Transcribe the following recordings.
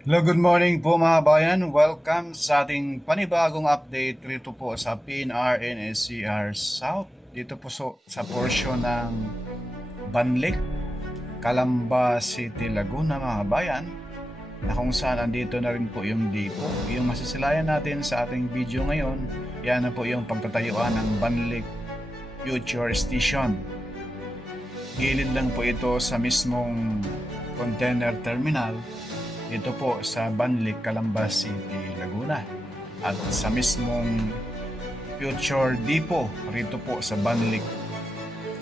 Hello, good morning po mga bayan. Welcome sa ating panibagong update rito po sa PNR NSCR South. Dito po sa portion ng Banlic, Calamba City, Laguna mga bayan, na kung saan andito na rin po yung depo. Yung masisilayan natin sa ating video ngayon, yan na po yung pagtatayuan ng Banlic Future Station. Gilid lang po ito sa mismong container terminal dito po sa Banlic, Calamba City, Laguna. At sa mismong Future Depot rito po sa Banlic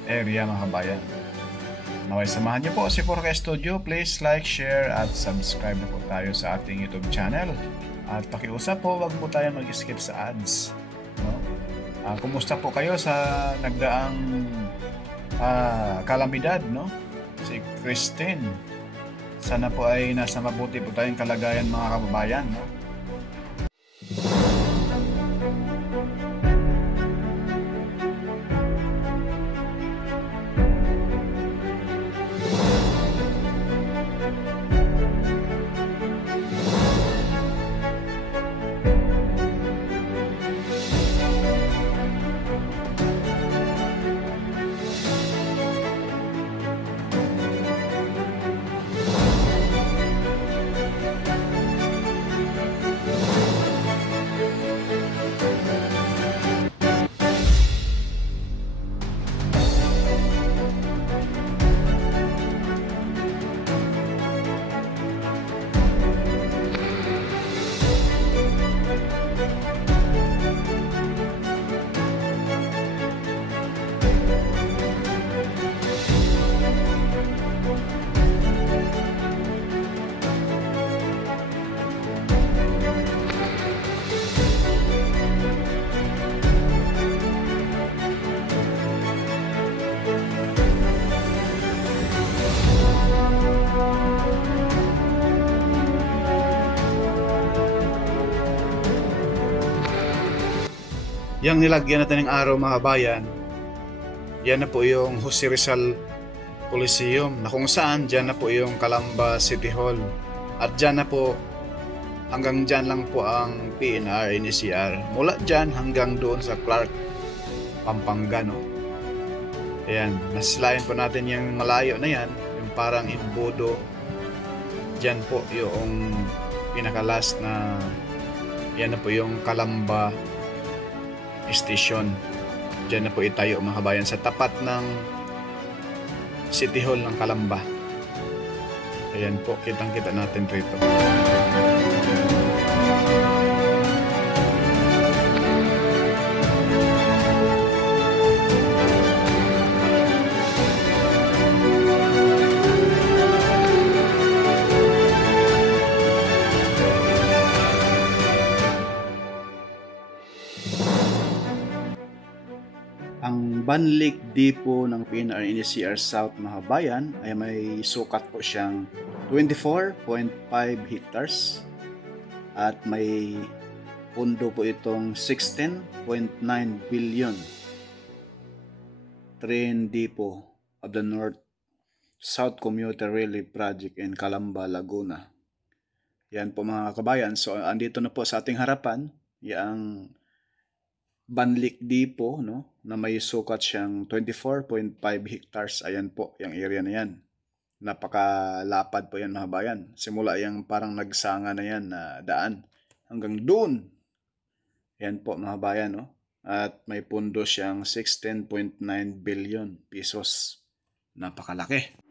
area mga kabayan. Naway samahan niyo po si Forca Studio. Please like, share at subscribe na po tayo sa ating YouTube channel. At pakiusap po, wag po tayo mag-skip sa ads. No? Kumusta po kayo sa nagdaang kalamidad, no? Si Christine. Sana po ay nasa mabuti po tayong kalagayan mga kababayan, no? Yang nilagyan natin ng araw mga bayan, yan na po yung Jose Rizal Coliseum, na kung saan dyan na po yung Calamba City Hall. At dyan na po, hanggang dyan lang po ang PNR NSCR. Mula dyan hanggang doon sa Clark, Pampanga, no? Ayan, nasilayan po natin yung malayo na yan, yung parang Imbodo. Dyan po yung pinaka-last na, yan na po yung Calamba Station. Diyan na po itayo mga kabayan sa tapat ng City Hall ng Calamba. Ayan po, kitang-kita natin rito. Ang Banlic Depot ng PNR NSCR South mga kabayan ay may sukat po siyang 24.5 hectares at may pundo po itong 16.9 billion. Train Depot of the North-South Commuter Railway Project in Calamba, Laguna. Yan po mga kabayan. So andito na po sa ating harapan yung Banlic Depot, no, na may sukat siyang 24.5 hectares. Ayan po, yung area na yan. Napakalapad po yan mga bayan. Simula yung parang nagsanga na yan na daan hanggang doon. Ayan po mga bayan, no. At may pundo siyang 16.9 billion pesos. Napakalaki.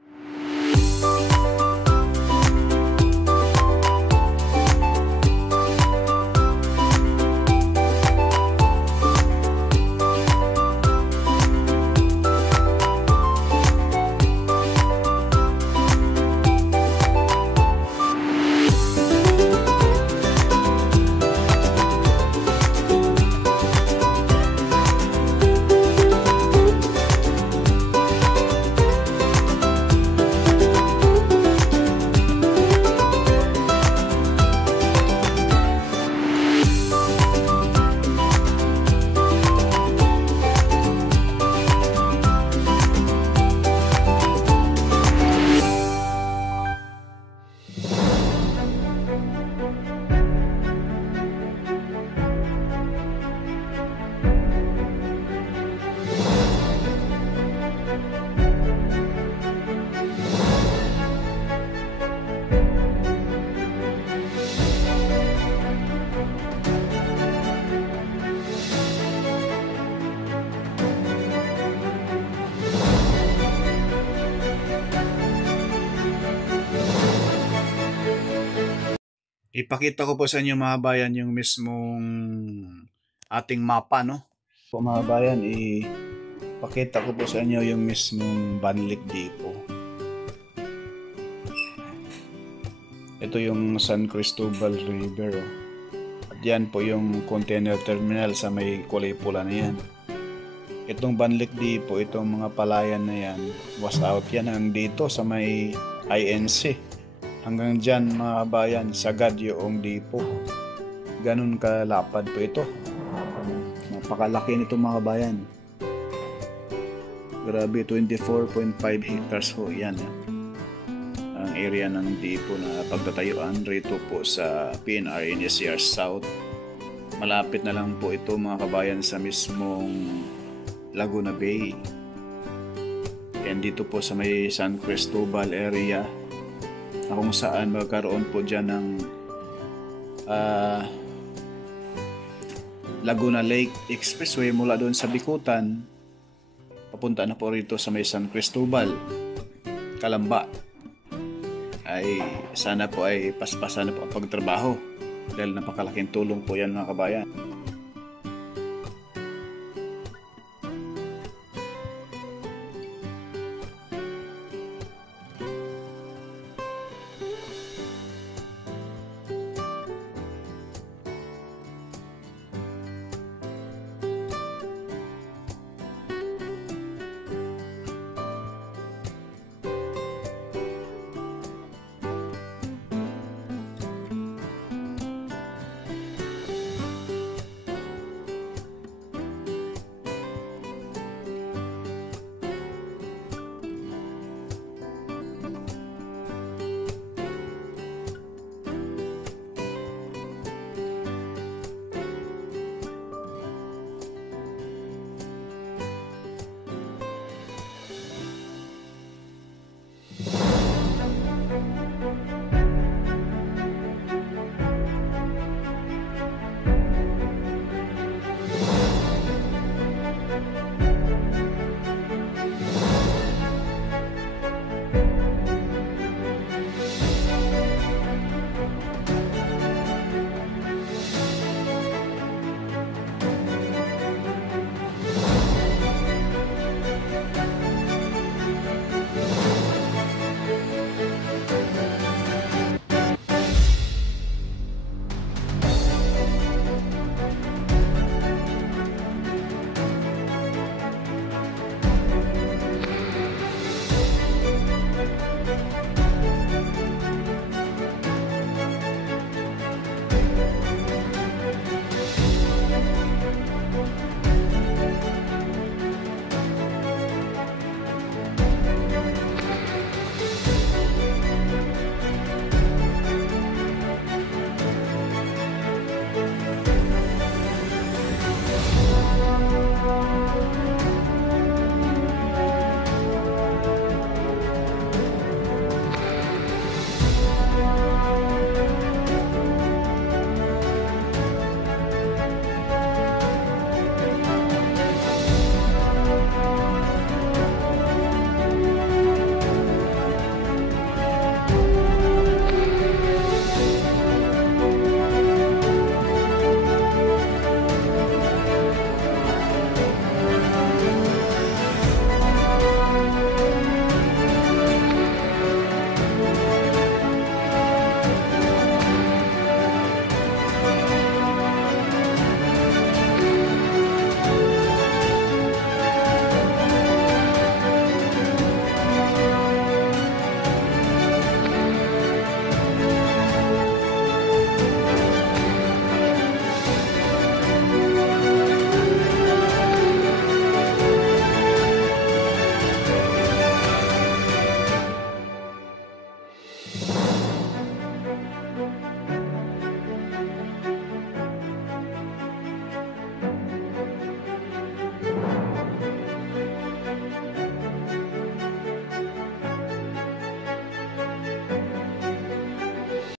Ipakita ko po sa inyo mga bayan yung mismong ating mapa, no? Po mga bayan, ipakita ko po sa inyo yung mismong Banlic Depot. Ito yung San Cristobal River. Oh. At yan po yung container terminal sa may kulay pula na yan. Itong Banlic Depot, itong mga palayan na yan, was out yan hanggang dito sa may INC. Hanggang dyan mga bayan, sagad yung depot. Ganun kalapad po ito. Napakalaki nito mga bayan. Grabe, 24.5 hectares ho yan. Ang area ng depot na pagtatayuan rito po sa PNR NSCR South. Malapit na lang po ito mga kabayan sa mismong Laguna Bay. Yan dito po sa may San Cristobal area na kung saan magkaroon po dyan ng Laguna Lake Expressway mula doon sa Bikutan papunta na po rito sa may San Cristobal, Calamba. Ay sana po ay paspasan na po ang pagtrabaho dahil napakalaking tulong po yan mga kabayan.